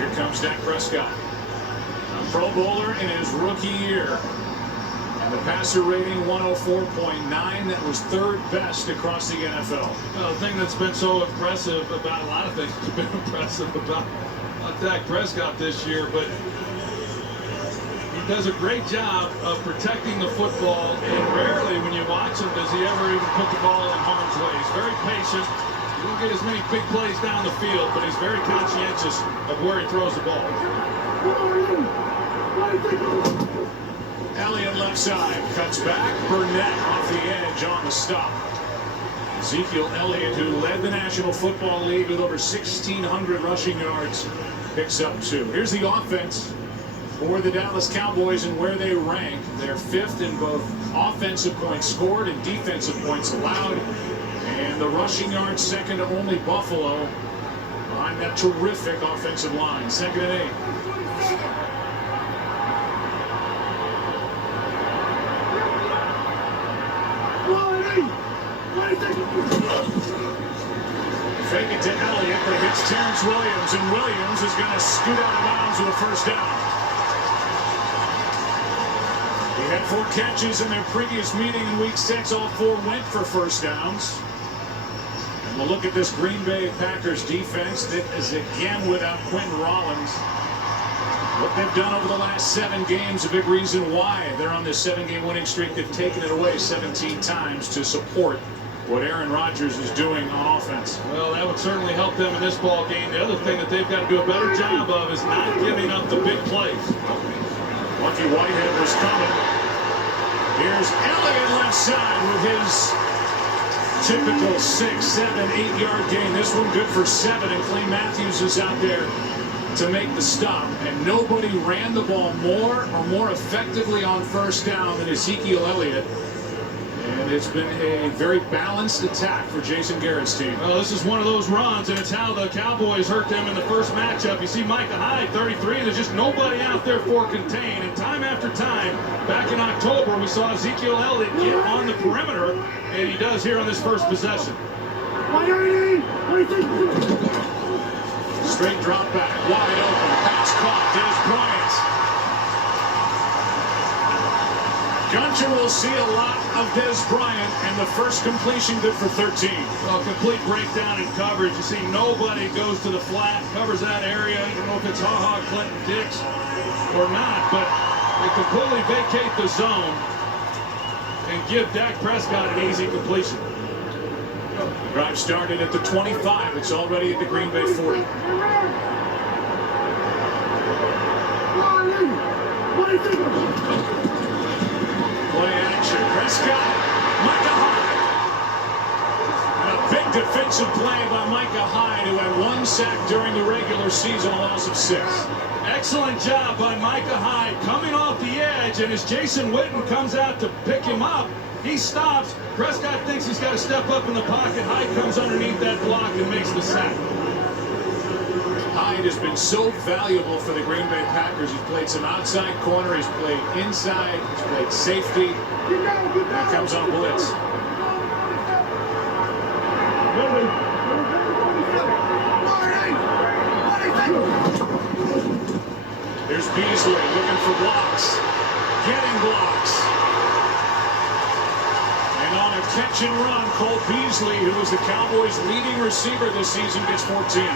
Here comes Dak Prescott, a Pro Bowler in his rookie year. And the passer rating 104.9. That was third best across the NFL. Well, the thing that's been so impressive about a lot of things that's been impressive about Dak Prescott this year, but he does a great job of protecting the football, and rarely when you watch him does he ever even put the ball in harm's way. He's very patient. He won't get as many big plays down the field, but he's very conscientious of where he throws the ball. Elliott left side, cuts back, Burnett off the edge on the stop. Ezekiel Elliott, who led the National Football League with over 1,600 rushing yards, picks up 2. Here's the offense for the Dallas Cowboys and where they rank. They're 5th in both offensive points scored and defensive points allowed. And the rushing yards second to only Buffalo behind that terrific offensive line. 2nd and 8. Fake it to Elliott, but it hits Terrence Williams, and Williams is going to scoot out of bounds with a first down. He had 4 catches in their previous meeting in Week 6. All 4 went for first downs. And we'll look at this Green Bay Packers defense that is again without Quentin Rollins. What they've done over the last 7 games, a big reason why they're on this 7-game winning streak. They've taken it away 17 times to support what Aaron Rodgers is doing on offense. Well, that would certainly help them in this ball game. The other thing that they've got to do a better job of is not giving up the big plays. Lucky Whitehead was coming. Here's Elliott left side with his typical 6, 7, 8-yard gain. This one good for 7, and Clay Matthews is out there to make the stop. And nobody ran the ball more effectively on first down than Ezekiel Elliott. And it's been a very balanced attack for Jason Garrett's team. Well, this is one of those runs, and it's how the Cowboys hurt them in the first matchup. You see Micah Hyde, 33, there's just nobody out there for contain. And time after time, back in October, we saw Ezekiel Elliott get on the perimeter, and he does here on this first possession. Straight drop back, wide open, pass caught, Dez Bryant. Gunter will see a lot of Dez Bryant, and the first completion good for 13. Well, complete breakdown in coverage. You see nobody goes to the flat, covers that area. I don't know if it's Ha-Ha, Clinton Dix or not, but they completely vacate the zone and give Dak Prescott an easy completion. The drive started at the 25. It's already at the Green Bay 40. Play action. Prescott, Micah Hyde. And a big defensive play by Micah Hyde, who had 1 sack during the regular season, a loss of 6. Excellent job by Micah Hyde coming off the edge, and as Jason Witten comes out to pick him up, he stops. Prescott thinks he's got to step up in the pocket. Hyde comes underneath that block and makes the sack. Hyde has been so valuable for the Green Bay Packers. He's played some outside corner, he's played inside, he's played safety, and he comes on blitz. There's Beasley looking for blocks, getting blocks. And on a catch and run, Cole Beasley, who was the Cowboys' leading receiver this season, gets 14.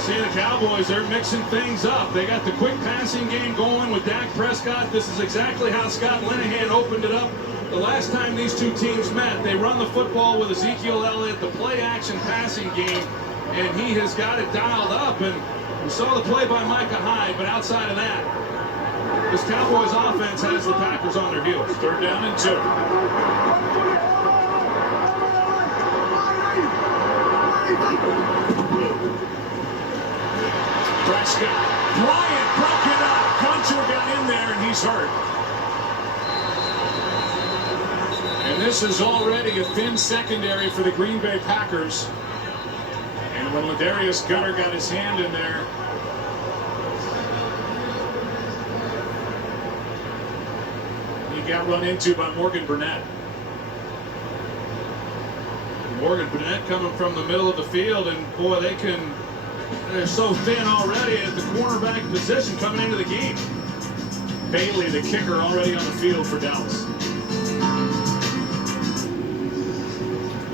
See, the Cowboys, they're mixing things up. They got the quick passing game going with Dak Prescott. This is exactly how Scott Linehan opened it up the last time these two teams met. They run the football with Ezekiel Elliott, the play-action passing game, and he has got it dialed up. And we saw the play by Micah Hyde, but outside of that, this Cowboys offense has the Packers on their heels. 3rd down and 2. Prescott, Bryant broke it up. Gunter got in there, and he's hurt. And this is already a thin secondary for the Green Bay Packers. And when Ladarius Gunter got his hand in there, he got run into by Morgan Burnett. Morgan Burnett coming from the middle of the field, and boy, they can They're so thin already at the cornerback position coming into the game. Bailey, the kicker, already on the field for Dallas.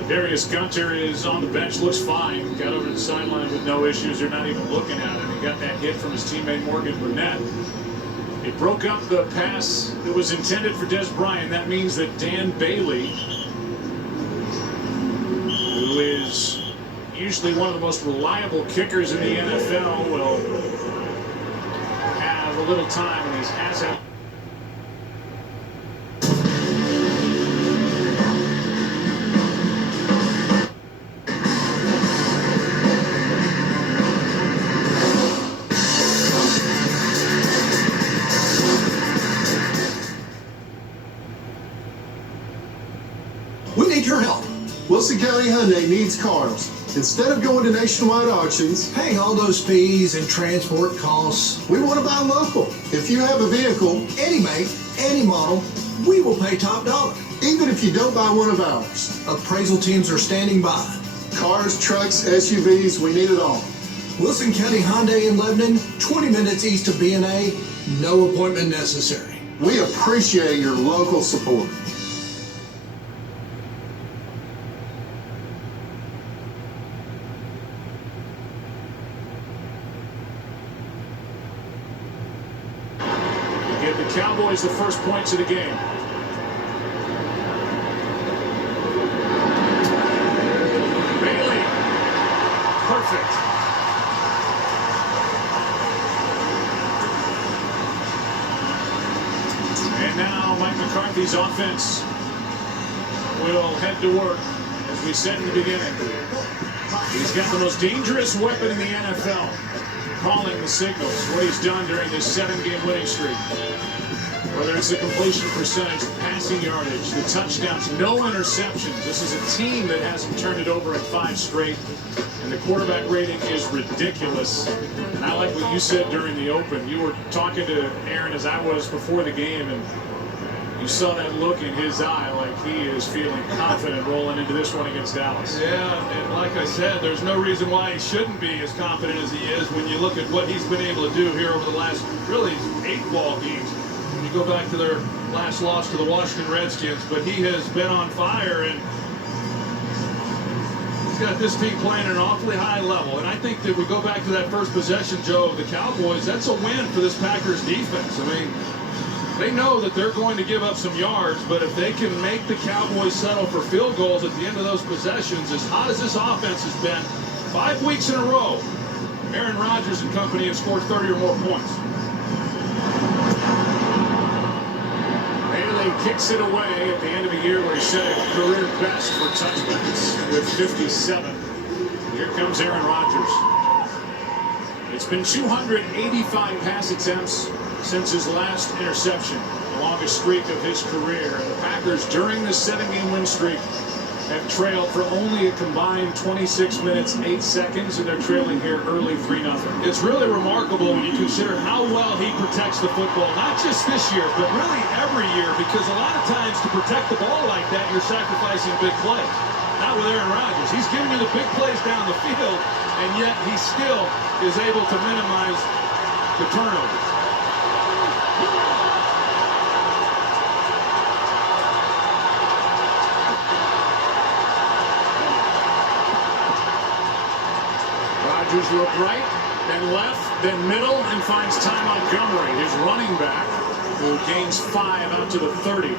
Darius Gunter is on the bench, looks fine. Got over the sideline with no issues. They're not even looking at him. He got that hit from his teammate Morgan Burnett. It broke up the pass that was intended for Des Bryant. That means that Dan Bailey, who is usually one of the most reliable kickers in the NFL, will have a little time, and he's has it. We need your help. Wilson County Hyundai needs cars. Instead of going to nationwide auctions, Paying all those fees and transport costs, we want to buy local. If you have a vehicle, any make, any model, we will pay top dollar. even if you don't buy one of ours. Appraisal teams are standing by. Cars, trucks, SUVs, we need it all. Wilson County Hyundai in Lebanon, 20 minutes east of B&A, no appointment necessary. We appreciate your local support. Give the Cowboys the first points of the game. Bailey. Perfect. And now Mike McCarthy's offense will head to work, as we said in the beginning. He's got the most dangerous weapon in the NFL. Calling the signals, what he's done during this 7-game winning streak. Whether it's the completion percentage, the passing yardage, the touchdowns, no interceptions. This is a team that hasn't turned it over in 5 straight, and the quarterback rating is ridiculous. And I like what you said during the open. You were talking to Aaron as I was before the game, and you saw that look in his eye like he is feeling confident rolling into this one against Dallas. Yeah, and like I said, there's no reason why he shouldn't be as confident as he is when you look at what he's been able to do here over the last, really, 8 ball games. When you go back to their last loss to the Washington Redskins, but he has been on fire, and he's got this team playing at an awfully high level. And I think that we go back to that first possession, Joe, of the Cowboys, that's a win for this Packers defense. I mean, they know that they're going to give up some yards, but if they can make the Cowboys settle for field goals at the end of those possessions, as hot as this offense has been, 5 weeks in a row, Aaron Rodgers and company have scored 30 or more points. Bailey kicks it away at the end of a year where he set a career best for touchdowns with 57. Here comes Aaron Rodgers. It's been 285 pass attempts since his last interception, the longest streak of his career. And the Packers, during this 7-game win streak, have trailed for only a combined 26 minutes, 8 seconds, and they're trailing here early 3-0. It's really remarkable when you consider how well he protects the football, not just this year, but really every year, because a lot of times to protect the ball like that, you're sacrificing big plays. Not with Aaron Rodgers. He's giving you the big plays down the field, and yet he still is able to minimize the turnovers. Rodgers looked right, then left, then middle, and finds Ty Montgomery, his running back, who gains 5 out to the 30.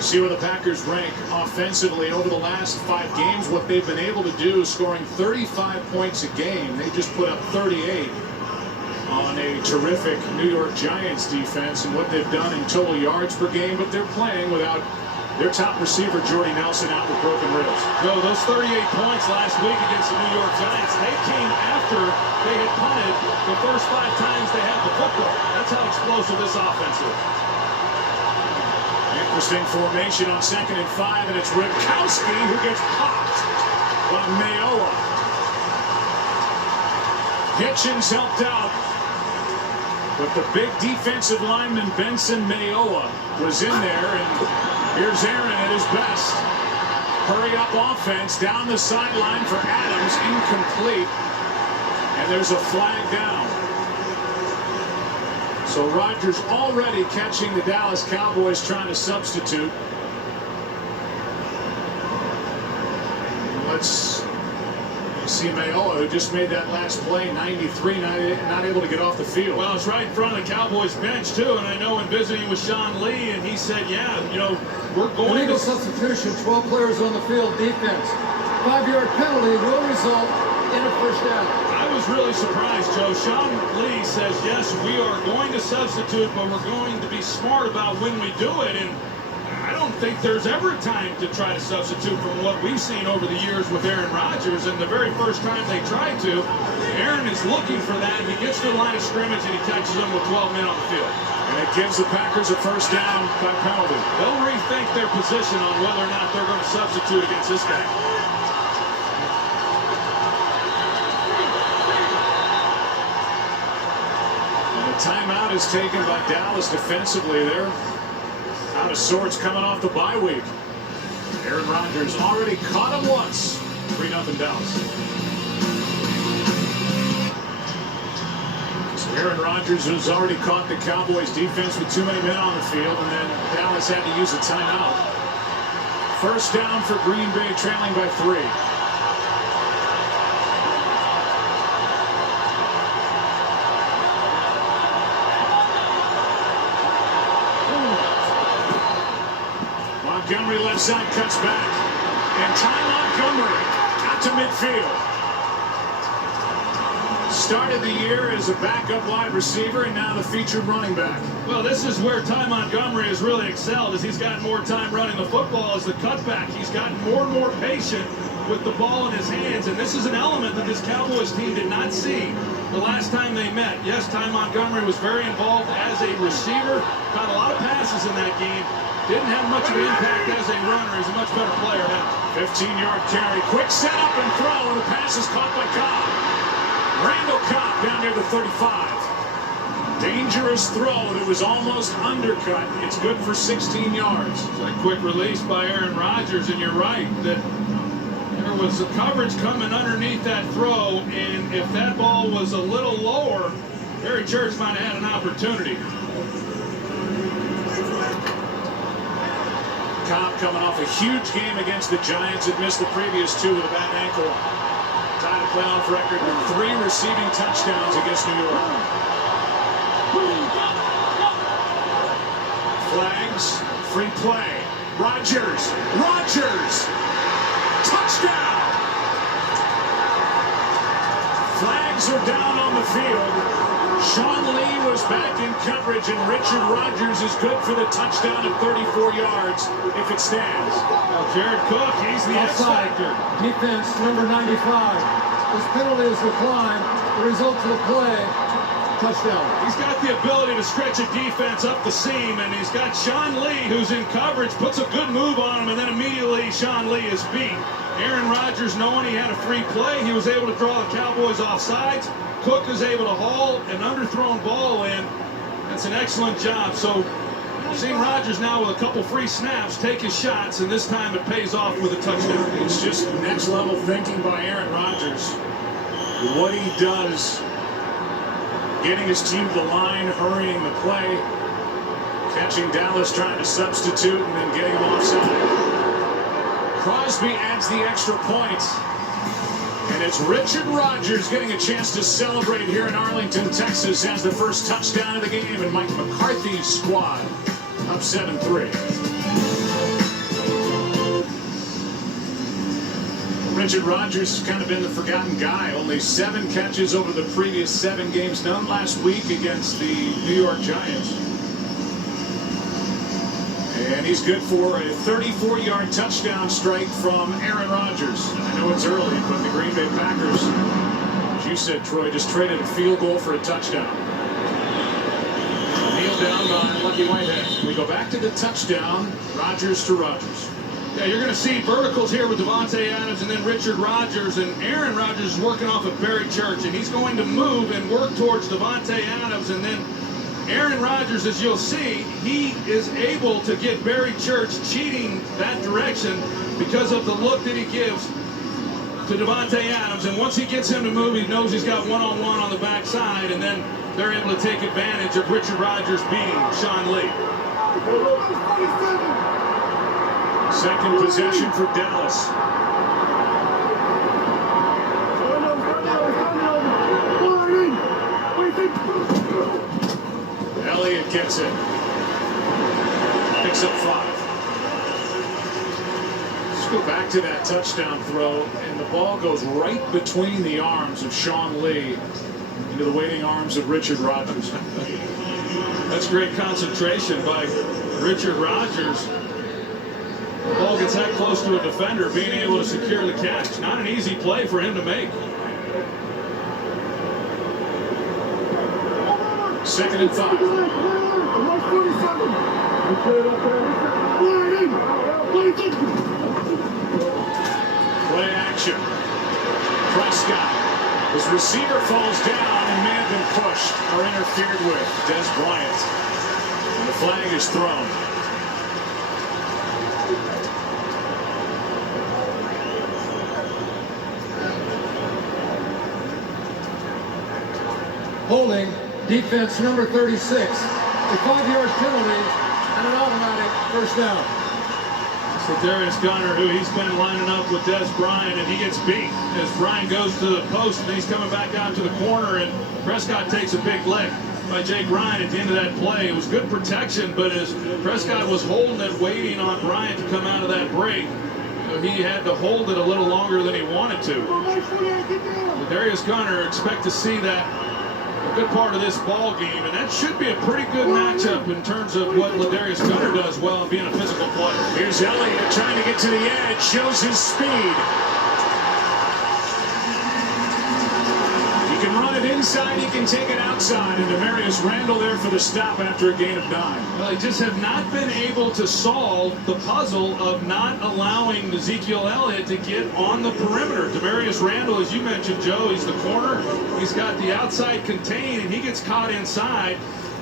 See where the Packers rank offensively over the last 5 games. What they've been able to do, scoring 35 points a game. They just put up 38 on a terrific New York Giants defense, and what they've done in total yards per game, but they're playing without their top receiver, Jordy Nelson, out with broken ribs. No, those 38 points last week against the New York Giants, they came after they had punted the first 5 times they had the football. That's how explosive this offense is. Interesting formation on 2nd and 5, and it's Ripkowski who gets popped by Mayowa. Hitchens helped out, but the big defensive lineman Benson Mayowa was in there, and here's Aaron at his best. Hurry up offense down the sideline for Adams, incomplete. And there's a flag down. So Rodgers already catching the Dallas Cowboys trying to substitute. Let's see Mayola, who just made that last play, 93, not able to get off the field. Well, it's right in front of the Cowboys bench, too. And I know in visiting with Sean Lee, and he said, yeah, you know, we're going illegal substitution, 12 players on the field, defense. 5-yard penalty will result in a first down. I was really surprised, Joe. Sean Lee says, yes, we are going to substitute, but we're going to be smart about when we do it. And I don't think there's ever a time to try to substitute from what we've seen over the years with Aaron Rodgers. And the very first time they tried to, Aaron is looking for that. He gets to the line of scrimmage and he catches them with 12 men on the field. And it gives the Packers a first down by penalty. They'll rethink their position on whether or not they're going to substitute against this guy. Timeout is taken by Dallas defensively. They're out of sorts coming off the bye week. Aaron Rodgers already caught him once. 3-0 Dallas. So Aaron Rodgers has already caught the Cowboys defense with too many men on the field, and then Dallas had to use a timeout. First down for Green Bay, trailing by 3. Montgomery left side cuts back, and Ty Montgomery out to midfield. Started the year as a backup wide receiver and now the featured running back. Well, this is where Ty Montgomery has really excelled, as he's gotten more time running the football as the cutback. He's gotten more and more patient with the ball in his hands, and this is an element that this Cowboys team did not see the last time they met. Yes, Ty Montgomery was very involved as a receiver, got a lot of passes in that game. Didn't have much of an impact as a runner. He's a much better player now. 15-yard carry. Quick setup and throw, and the pass is caught by Cobb. Randall Cobb down near the 35. Dangerous throw that was almost undercut. It's good for 16 yards. It's a quick release by Aaron Rodgers, and you're right that there was a coverage coming underneath that throw, and if that ball was a little lower, Barry Church might have had an opportunity. Cobb coming off a huge game against the Giants. Had missed the previous 2 with a bad ankle. Tied a playoff record with 3 receiving touchdowns against New York. Flags, free play. Rodgers, touchdown! Flags are down on the field. Sean Lee was back in coverage, and Richard Rodgers is good for the touchdown at 34 yards if it stands. Well, Jared Cook, he's the X factor. Defense number 95. This penalty is declined. The result of the play, touchdown. He's got the ability to stretch a defense up the seam, and he's got Sean Lee, who's in coverage, puts a good move on him, and then immediately Sean Lee is beat. Aaron Rodgers, knowing he had a free play, he was able to draw the Cowboys off sides. Cook is able to haul an underthrown ball in. That's an excellent job. So we've seen Rodgers now with a couple free snaps take his shots, and this time it pays off with a touchdown. It's just next level thinking by Aaron Rodgers. What he does, getting his team to the line, hurrying the play, catching Dallas trying to substitute, and then getting him offside. Crosby adds the extra points. And it's Richard Rodgers getting a chance to celebrate here in Arlington, Texas, as the first touchdown of the game, and Mike McCarthy's squad up 7-3. Richard Rodgers has kind of been the forgotten guy. Only 7 catches over the previous 7 games, none last week against the New York Giants. And he's good for a 34-yard touchdown strike from Aaron Rodgers. I know it's early, but the Green Bay Packers, as you said, Troy, just traded a field goal for a touchdown. Kneel down by Lucky Whitehead. We go back to the touchdown, Rodgers to Rodgers. Yeah, you're going to see verticals here with Davante Adams and then Richard Rodgers, and Aaron Rodgers is working off of Barry Church, and he's going to move and work towards Davante Adams, and then Aaron Rodgers, as you'll see, he is able to get Barry Church cheating that direction because of the look that he gives to Devontae Adams, and once he gets him to move, he knows he's got one-on-one on the backside, and then they're able to take advantage of Richard Rodgers beating Sean Lee. Second possession for Dallas. Elliott gets it. Picks up 5. Let's go back to that touchdown throw, and the ball goes right between the arms of Sean Lee into the waiting arms of Richard Rodgers. That's great concentration by Richard Rodgers. The ball gets that close to a defender, being able to secure the catch. Not an easy play for him to make. Second and 5. Play action. Prescott. His receiver falls down and may have been pushed or interfered with. Des Bryant. And the flag is thrown. Holding, defense number 36. A 5-yard penalty and an automatic first down. So Darius Gunner, who he's been lining up with Des Bryant, and he gets beat as Bryant goes to the post, and he's coming back out to the corner, and Prescott takes a big lick by Jake Ryan at the end of that play. It was good protection, but as Prescott was holding it, waiting on Bryant to come out of that break, he had to hold it a little longer than he wanted to. Darius Gunner, expect to see that a good part of this ball game, and that should be a pretty good matchup in terms of what Ladarius Gunner does well in being a physical player. Here's Elliott trying to get to the edge, shows his speed. He can run it inside, he can take it outside, and Demarius Randall there for the stop after a gain of 9. Well, they just have not been able to solve the puzzle of not allowing Ezekiel Elliott to get on the perimeter. Demarius Randall, as you mentioned, Joe, he's the corner. He's got the outside contained, and he gets caught inside.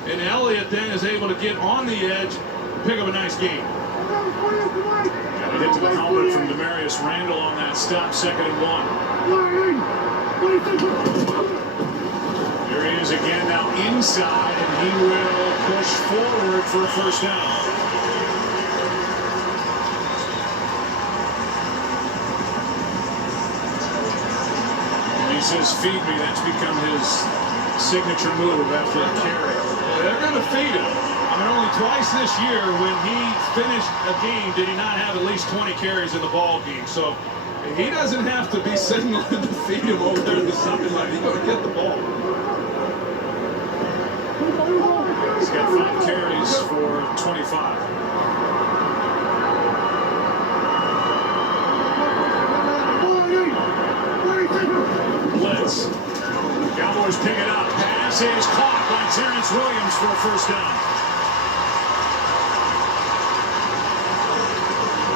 And Elliott then is able to get on the edge, pick up a nice gain. Got a hit to the helmet from Demarius Randall on that stop, 2nd and 1. There he is again now inside, and he will push forward for a first down. He says, feed me. That's become his signature move after a carry. Well, they're going to feed him. I mean, only twice this year when he finished a game did he not have at least 20 carries in the ball game. So he doesn't have to be signaling to feed him over there in the sideline. He's going to get the ball. He's got 5 carries for 25. Blitz. Cowboys pick it up. Pass is caught by Terrence Williams for a first down.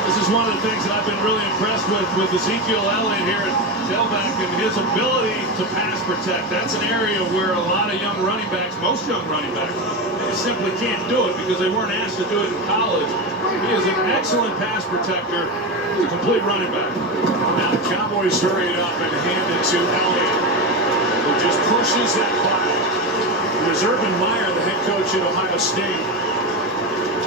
This is one of the things that I've been really impressed with Ezekiel Elliott here at tailback, and his ability to pass protect. That's an area where a lot of young running backs, most young running backs, they simply can't do it because they weren't asked to do it in college. He is an excellent pass protector. He's a complete running back. Now the Cowboys hurry it up and hand it to Elliott, who just pushes that flag. There's Urban Meyer, the head coach at Ohio State,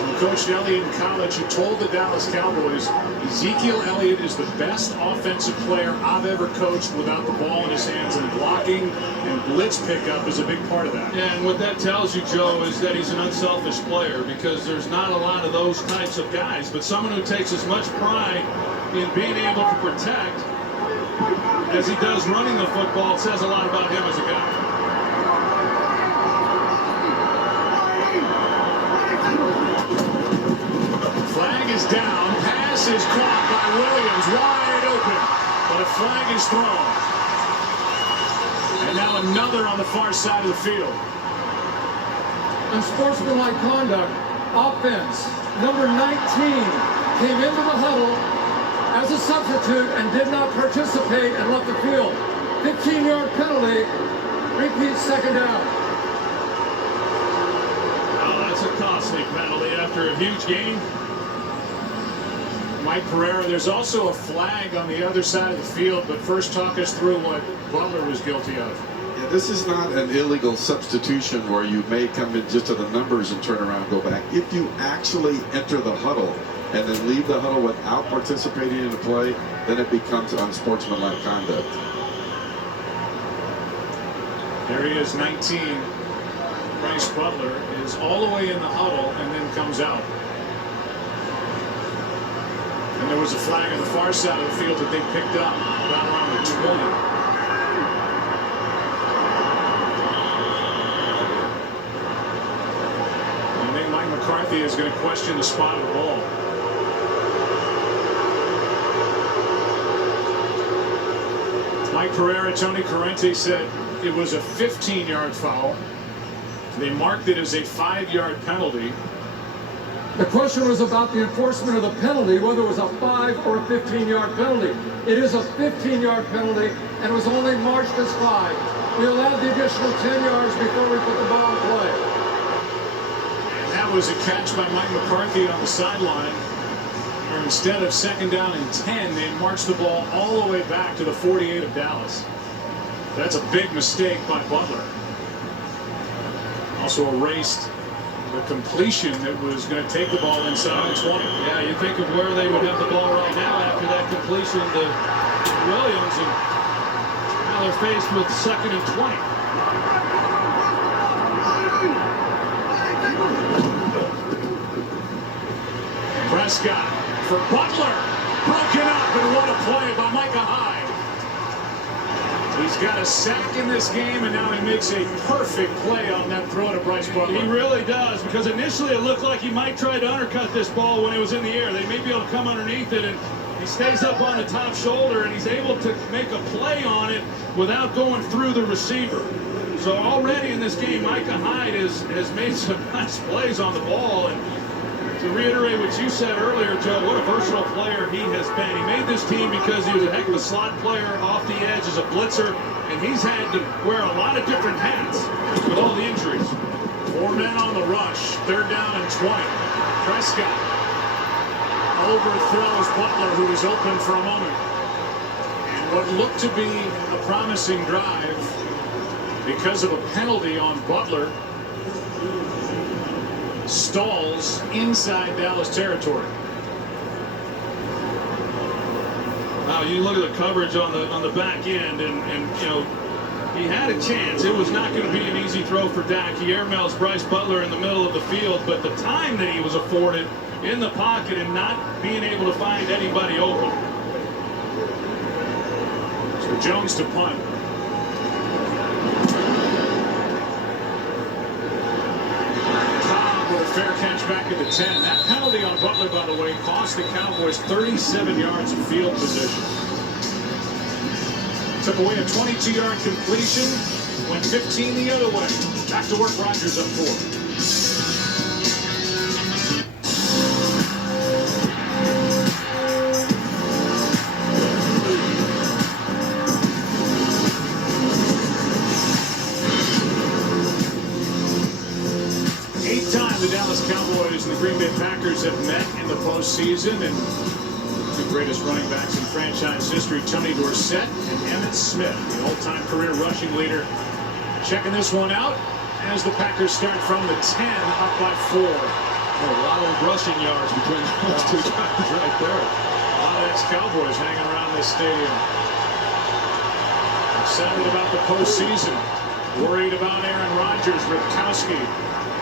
who coached Elliott in college, who told the Dallas Cowboys, Ezekiel Elliott is the best offensive player I've ever coached without the ball in his hands, and blocking and blitz pickup is a big part of that. Yeah, and what that tells you, Joe, is that he's an unselfish player, because there's not a lot of those types of guys, but someone who takes as much pride in being able to protect as he does running the football. It says a lot about him as a guy. Flag is down. Pass is caught by Williams, wide open, but a flag is thrown. And now another on the far side of the field. Unsportsmanlike conduct, offense, number 19 came into the huddle as a substitute and did not participate and left the field. 15-yard penalty, repeat second down. Oh, that's a costly penalty after a huge gain. Mike Pereira, there's also a flag on the other side of the field, but first talk us through what Butler was guilty of. Yeah, this is not an illegal substitution where you may come in just to the numbers and turn around and go back. If you actually enter the huddle and then leave the huddle without participating in the play, then it becomes unsportsmanlike conduct. There he is, 19. Bryce Butler is all the way in the huddle and then comes out. And there was a flag on the far side of the field that they picked up about around the 20. McCarthy is going to question the spot of the ball. Mike Pereira, Tony Corrente said it was a 15-yard foul. They marked it as a 5-yard penalty. The question was about the enforcement of the penalty, whether it was a 5 or a 15-yard penalty. It is a 15-yard penalty, and it was only marked as 5. We allowed the additional 10 yards before we put the ball in play. That was a catch by Mike McCarthy on the sideline, where instead of 2nd down and 10, they marched the ball all the way back to the 48 of Dallas. That's a big mistake by Butler. Also erased the completion that was going to take the ball inside the 20. Yeah, you think of where they would have the ball right now after that completion to Williams, and now they're faced with 2nd and 20. Prescott for Butler, broken up, and what a play by Micah Hyde. He's got a sack in this game, and now he makes a perfect play on that throw to Bryce Butler. He really does, because initially it looked like he might try to undercut this ball when it was in the air. They may be able to come underneath it, and he stays up on the top shoulder, and he's able to make a play on it without going through the receiver. So already in this game, Micah Hyde has made some nice plays on the ball. And to reiterate what you said earlier, Joe, what a versatile player he has been. He made this team because he was a heck of a slot player off the edge as a blitzer, and he's had to wear a lot of different hats with all the injuries. 4 men on the rush, 3rd down and 20. Prescott overthrows Butler, who is open for a moment. And what looked to be a promising drive, because of a penalty on Butler, stalls inside Dallas territory. Now you look at the coverage on the back end, and you know, he had a chance. It was not going to be an easy throw for Dak. He airmails Bryce Butler in the middle of the field, but the time that he was afforded in the pocket and not being able to find anybody open. So Jones to punt. Fair catch back at the 10. That penalty on Butler, by the way, cost the Cowboys 37 yards of field position. Took away a 22-yard completion, went 15 the other way. Back to work, Rodgers up 4. 8th time the Dallas Cowboys and the Green Bay Packers have met in the postseason, and the greatest running backs in franchise history, Tony Dorsett and Emmitt Smith, the all-time career rushing leader, checking this one out as the Packers start from the 10, up by 4. A lot of rushing yards between those two guys right there. A lot of ex-Cowboys hanging around this stadium. Excited about the postseason. Worried about Aaron Rodgers. Ripkowski,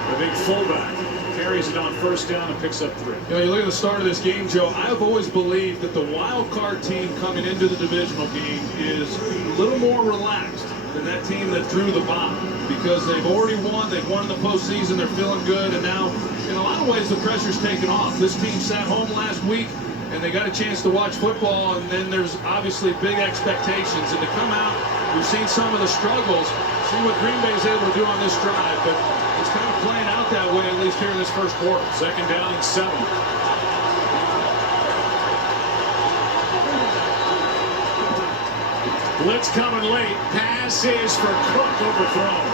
the big fullback, carries it on 1st down and picks up 3. You know, you look at the start of this game, Joe, I've always believed that the wild card team coming into the divisional game is a little more relaxed than that team that drew the bottom, because they've already won. They've won in the postseason. They're feeling good, and now in a lot of ways the pressure's taken off. This team sat home last week, and they got a chance to watch football, and then there's obviously big expectations. And to come out, we've seen some of the struggles, see what Green Bay's able to do on this drive, but it's kind of playing out that way, at least here in this first quarter. 2nd down and 7. Blitz coming late. Pass is for Cook, overthrown.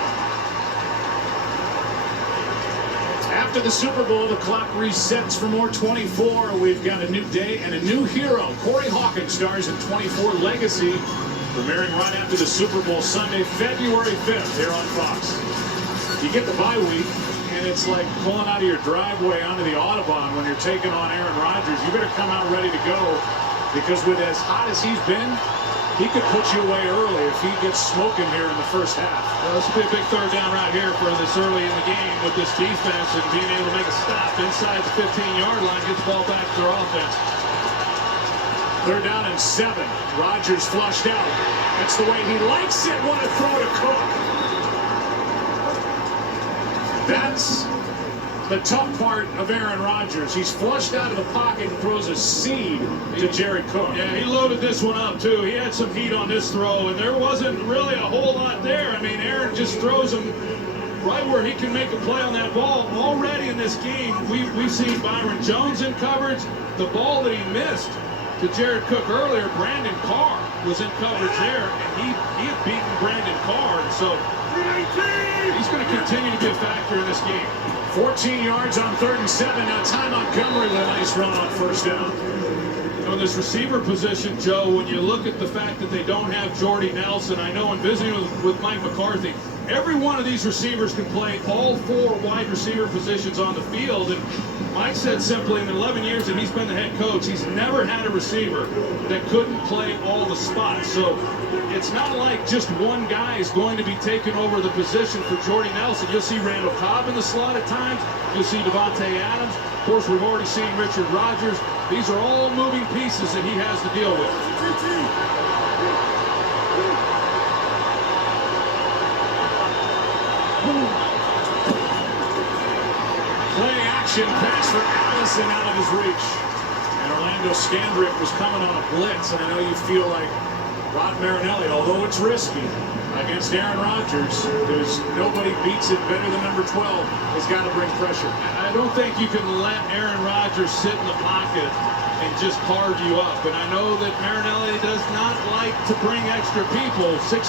after the Super Bowl, the clock resets for more 24. We've got a new day and a new hero. Corey Hawkins stars in 24 Legacy, premiering right after the Super Bowl Sunday, February 5th here on Fox. You get the bye week, and it's like pulling out of your driveway onto the Audubon when you're taking on Aaron Rodgers. You better come out ready to go, because with as hot as he's been, he could put you away early if he gets smoking here in the first half. Well, this will be a big third down right here for this early in the game with this defense and being able to make a stop inside the 15-yard line, get the ball back to their offense. 3rd down and 7. Rodgers flushed out. That's the way he likes it. What a throw to Cook. That's the tough part of Aaron Rodgers. He's flushed out of the pocket and throws a seed to Jared Cook. Yeah, he loaded this one up too. He had some heat on this throw, and there wasn't really a whole lot there. I mean, Aaron just throws him right where he can make a play on that ball. Already in this game, we've seen Byron Jones in coverage. The ball that he missed to Jared Cook earlier, Brandon Carr was in coverage there, and he had beaten Brandon Carr. And so he's going to continue to be a factor in this game. 14 yards on 3rd and 7. Now Ty Montgomery with a nice run on 1st down. You know, this receiver position, Joe, when you look at the fact that they don't have Jordy Nelson, I know in visiting with Mike McCarthy, every one of these receivers can play all 4 wide receiver positions on the field. And Mike said simply, in the 11 years that he's been the head coach, he's never had a receiver that couldn't play all the spots. So it's not like just one guy is going to be taking over the position for Jordy Nelson. You'll see Randall Cobb in the slot at times. You'll see Devontae Adams. Of course, we've already seen Richard Rodgers. These are all moving pieces that he has to deal with. Play action pass for Allison out of his reach. And Orlando Scandrick was coming on a blitz, and I know you feel like Rod Marinelli, although it's risky against Aaron Rodgers, there's nobody beats it better than number 12. Has got to bring pressure. I don't think you can let Aaron Rodgers sit in the pocket and just carve you up. And I know that Marinelli does not like to bring extra people. 16%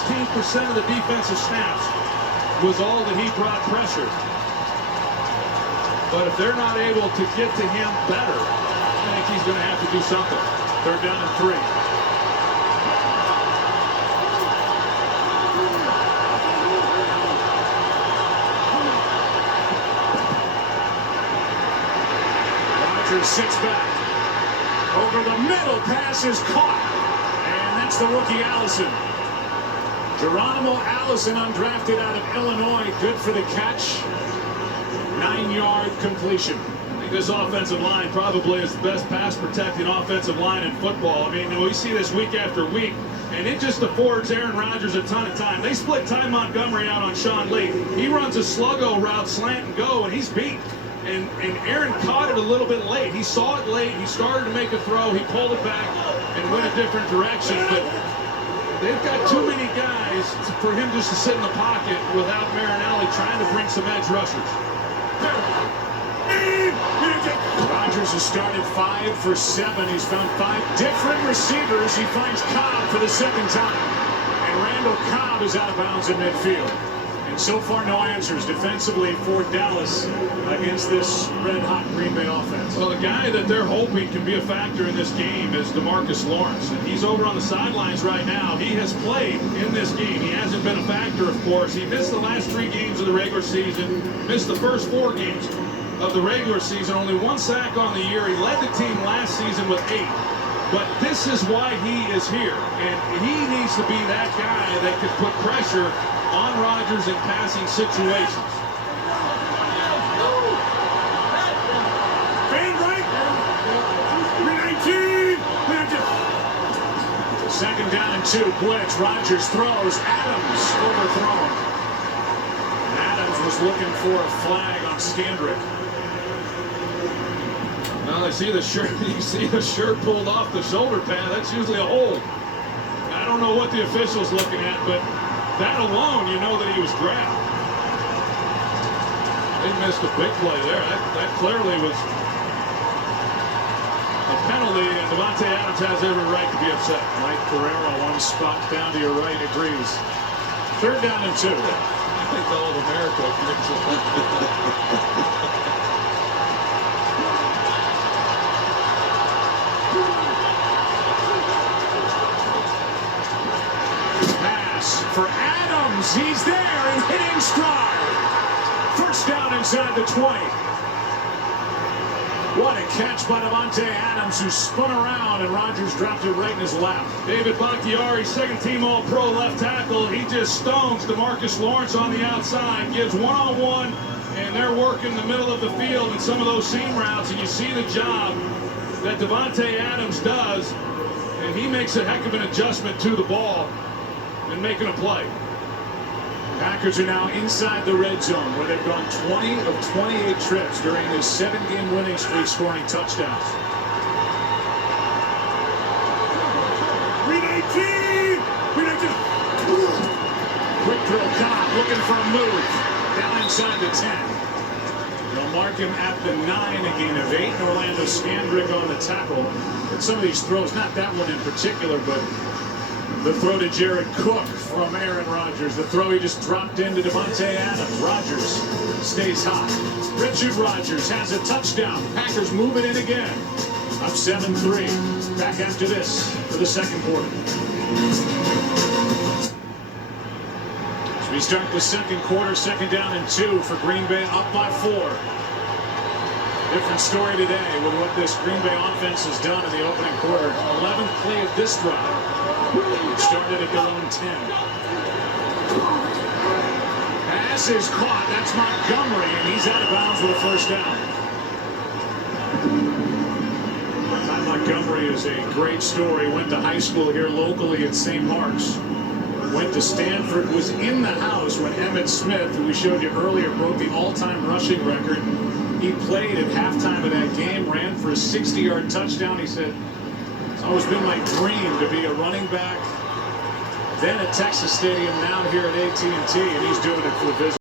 of the defensive snaps was all that he brought pressure. But if they're not able to get to him better, I think he's going to have to do something. 3rd down and 3. Rodgers sits back. Over the middle, pass is caught. And that's the rookie Allison. Geronimo Allison, undrafted out of Illinois. Good for the catch. 9-yard completion. I think this offensive line probably is the best pass protecting offensive line in football. I mean, we see this week after week, and it just affords Aaron Rodgers a ton of time. They split Ty Montgomery out on Sean Lee. He runs a sluggo route, slant and go, and he's beat. And Aaron caught it a little bit late. He saw it late. He started to make a throw. He pulled it back and went a different direction. But they've got too many guys for him just to sit in the pocket without Marinelli trying to bring some edge rushers. Rodgers has started 5 for 7. He's found 5 different receivers. He finds Cobb for the 2nd time. And Randall Cobb is out of bounds in midfield. And so far, no answers defensively for Dallas against this red-hot Green Bay offense. Well, the guy that they're hoping can be a factor in this game is DeMarcus Lawrence. And he's over on the sidelines right now. He has played in this game. He hasn't been a factor, of course. He missed the last 3 games of the regular season, missed the first 4 games of the regular season, only 1 sack on the year. He led the team last season with 8. But this is why he is here. And he needs to be that guy that can put pressure on Rodgers in passing situations. Fan right. 319. 2nd down and 2. Blitz. Rodgers throws. Adams overthrown. Adams was looking for a flag on Scandrick. Well, I see the shirt. You see the shirt pulled off the shoulder pad. That's usually a hold. I don't know what the official's looking at, but that alone, you know that he was grabbed. They missed a big play there. That clearly was a penalty, and Devontae Adams has every right to be upset. Mike Pereira, one spot down to your right, agrees. 3rd down and 2. I think all of America agrees with that. for Adams. He's there and hitting stride. First down inside the 20. What a catch by Davante Adams, who spun around and Rodgers dropped it right in his lap. David Bakhtiari, second-team All-Pro left tackle. He just stones DeMarcus Lawrence on the outside, gives one-on-one, and they're working the middle of the field in some of those seam routes, and you see the job that Davante Adams does, and he makes a heck of an adjustment to the ball and making a play. Packers are now inside the red zone, where they've gone 20 of 28 trips during this 7-game winning streak, scoring touchdowns. Green 18! Green 18! Quick throw, Cobb looking for a move. Down inside the 10. They'll mark him at the 9, a gain of 8. And Orlando Scandrick on the tackle. And some of these throws, not that one in particular, but the throw to Jared Cook from Aaron Rodgers. The throw he just dropped into Davante Adams. Rodgers stays hot. Richard Rodgers has a touchdown. Packers move it in again. Up 7-3. Back after this for the second quarter. As we start the second quarter, second down and 2 for Green Bay, up by 4. Different story today with what this Green Bay offense has done in the opening quarter. 11th play of this drive. Started at their own 10. Pass is caught. That's Montgomery, and he's out of bounds with a first down. Ty Montgomery is a great story. Went to high school here locally at St. Mark's. Went to Stanford, was in the house when Emmitt Smith, who we showed you earlier, broke the all-time rushing record. He played at halftime of that game, ran for a 60-yard touchdown. He said, "It's always been my dream to be a running back." Then at Texas Stadium, now here at AT&T, and he's doing it for the Divisional.